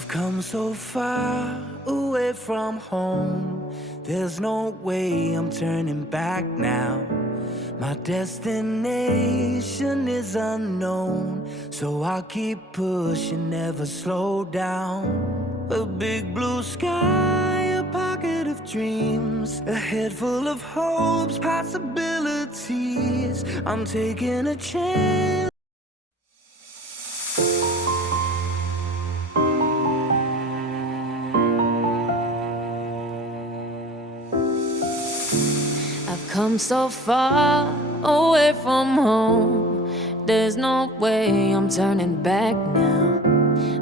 I've come so far away from home. There's no way I'm turning back now. My destination is unknown, so I'll keep pushing, never slow down. A big blue sky, a pocket of dreams, a head full of hopes, possibilities. I'm taking a chance. I've come so far away from home. There's no way I'm turning back now.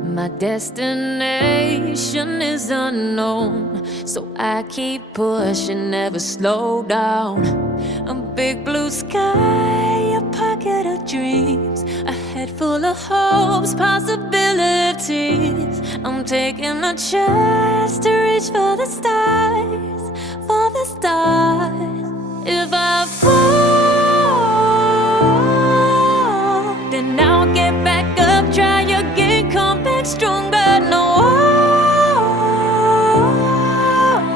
My destination is unknown, so I keep pushing, never slow down. A big blue sky, a pocket of dreams, a head full of hopes, possibilities. I'm taking a chance to reach for the stars, for the stars. If I fall, then I'll get back up, try again, come back stronger. No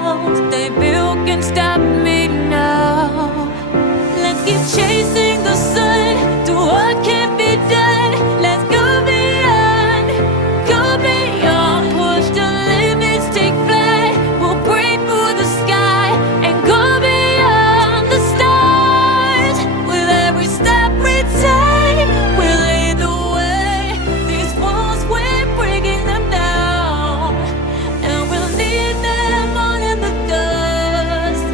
walls they built can stop me now. Let's keep chasing the sun, do what can't be done. Let's go beyond, push the limits, take flight. We'll break through the sky and go beyond the stars. With every step we take, we'll lead the way. These walls, we're breaking them down, and we'll leave them all in the dust.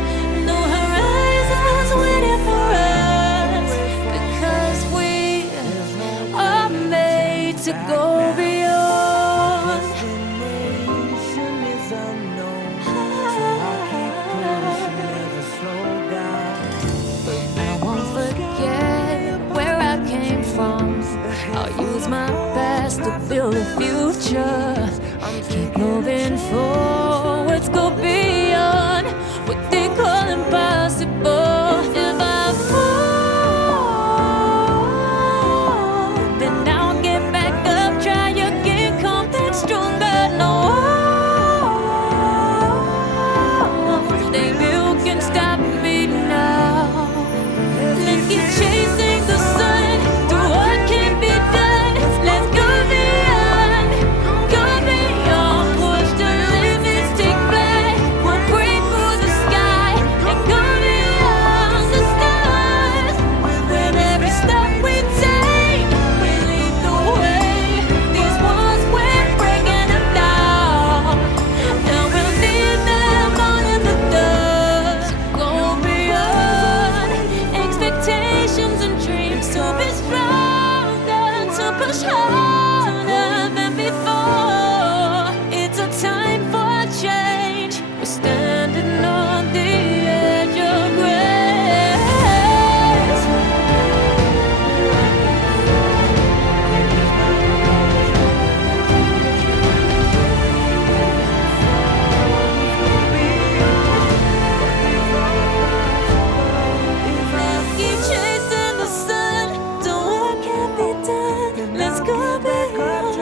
No horizons waiting for us, because we are made to go beyond. Destination is unknown, so I'll keep pushing, never slow down. I won't forget where I came from. I'll use my past to build a future. Keep moving forwards, go beyond what they call impossible. If I fall, then I'll get back up, try again, come back stronger. No walls they built can stop me now. Let's keep chasing the sun, do what can be done. Let's go beyond, push the limits, take flight. We'll break through the sky and go beyond the stars. With every step we take, we lead the way. These walls, we're breaking them down, and we'll leave them all in the dust. Go beyond expectations and dreams, to be stronger, to push harder than before. It's a time for change. We're standing on the edge of grace. Let's keep chasing the sun, do what can be done. Let's go beyond,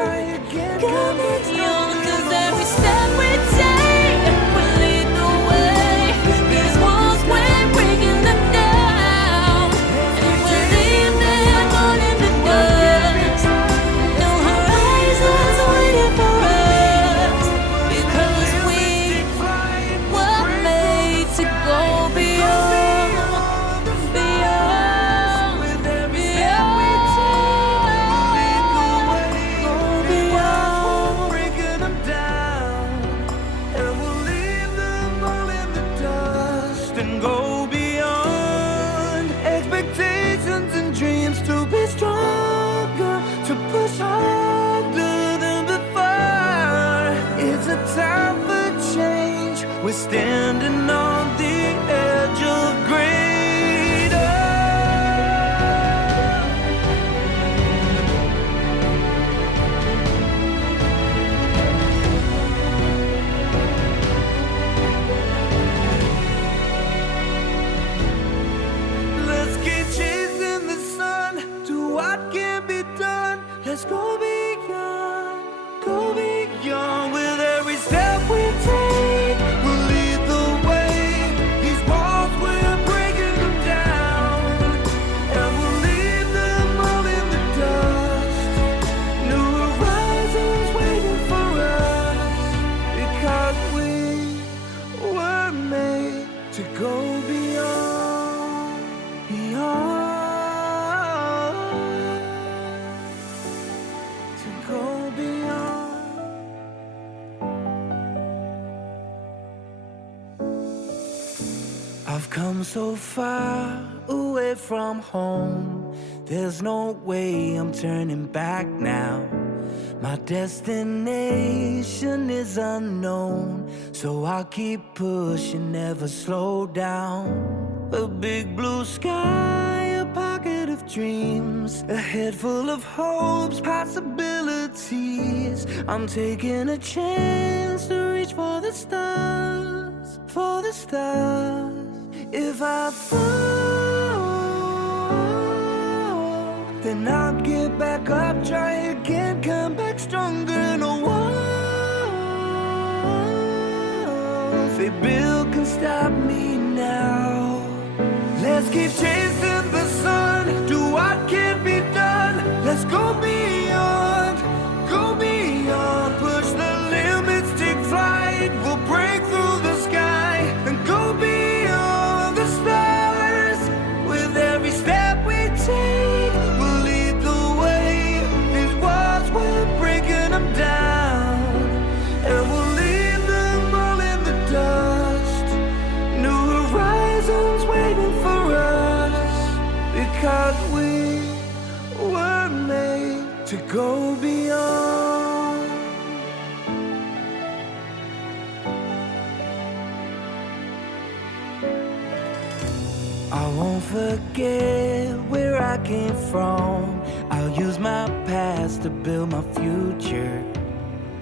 cause every step we take will lead the way. These walls, we're breaking them down, and we'll leave them all in the dust. No horizons waiting for us, because we were made to go beyond. Breaking them down, and we'll leave them all in the dust and go beyond expectations and dreams, to be stronger, to push harder than before. It's a time for change. We're standing on the edge of greater. Let's keep chasing the sun, do what can be done. Let's go beyond, to go beyond, beyond, to go beyond. I've come so far away from home. There's no way I'm turning back now. My destination is unknown, so I'll keep pushing, never slow down. A big blue sky, a pocket of dreams, a head full of hopes, possibilities. I'm taking a chance to reach for the stars, for the stars. If I fall, then I'll get back up, try again, come back stronger. No walls they build can stop me now. Let's keep chasing the sun, do what can be done. Let's go beyond, push the limits, take flight. We'll break through the sky and go beyond the stars. With every step we take, we'll lead the way. These walls, we're breaking them down, and we'll leave them all in the dust. New horizons waiting for us, because we were made to go beyond. I won't forget where I came from. I'll use my past to build my future.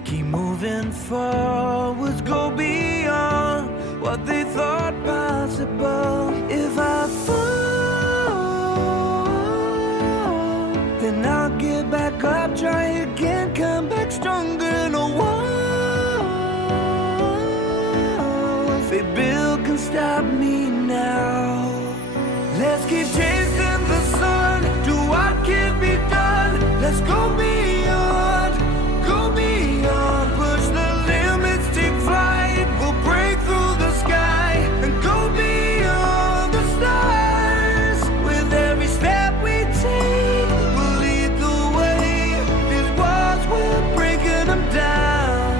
Keep moving forwards, go beyond what they thought possible. If I fall, then I'll get back up, try again, come back stronger. No walls they build can stop me now. Let's keep chasing the sun, do what can be done. Let's go beyond, push the limits, take flight. We'll break through the sky and go beyond the stars. With every step we take, we'll lead the way. These walls, we're breaking them down,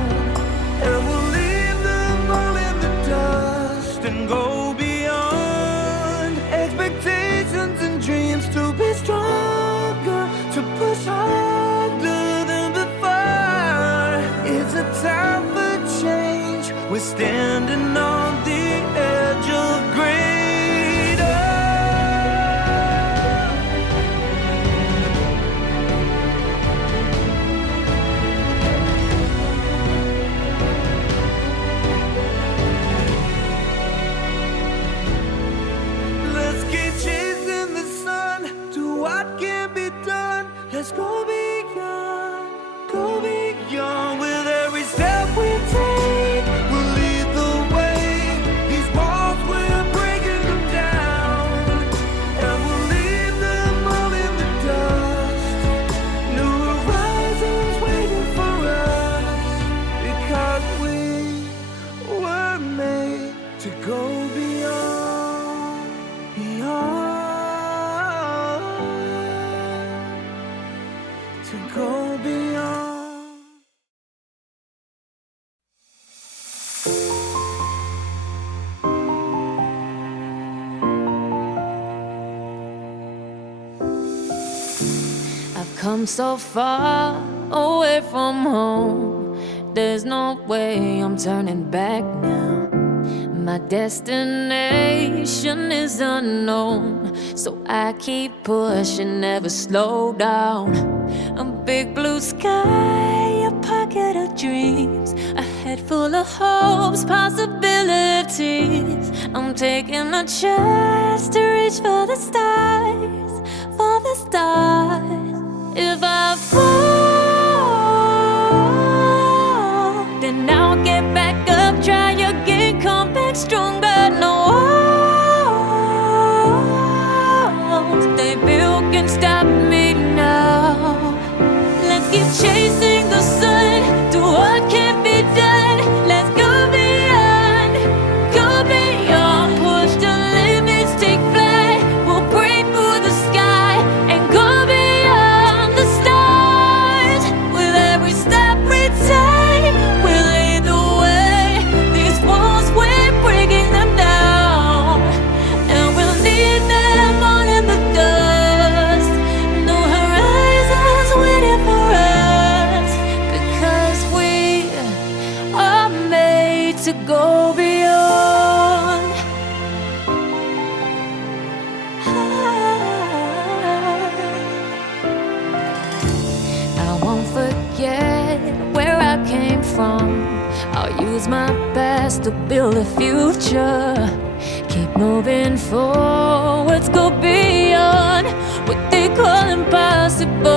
and we'll leave them all in the dust and go beyond. Expectations and dreams to be stronger, to push harder than before. It's a time for change, we're standing on the edge of greater. Let's keep chasing the sun, do what can be done. Let's go beyond, with every step we take. We'll lead the way. These walls, we're breaking them down, and we'll leave them all in the dust. New horizons waiting for us, because we were made to go beyond, to go beyond. I've come so far away from home. There's no way I'm turning back now. My destination is unknown, so I keep pushing, never slow down. A big blue sky, a pocket of dreams, a head full of hopes, possibilities. I'm taking a chance to reach for the stars, for the stars. If I fall, then I'll get back up, try again, come back stronger. No walls they build can stop me now. Let's keep chasing the sun, do what can be done. Let's go beyond, from. I'll use my best to build a future. Keep moving forwards, go beyond what they call impossible.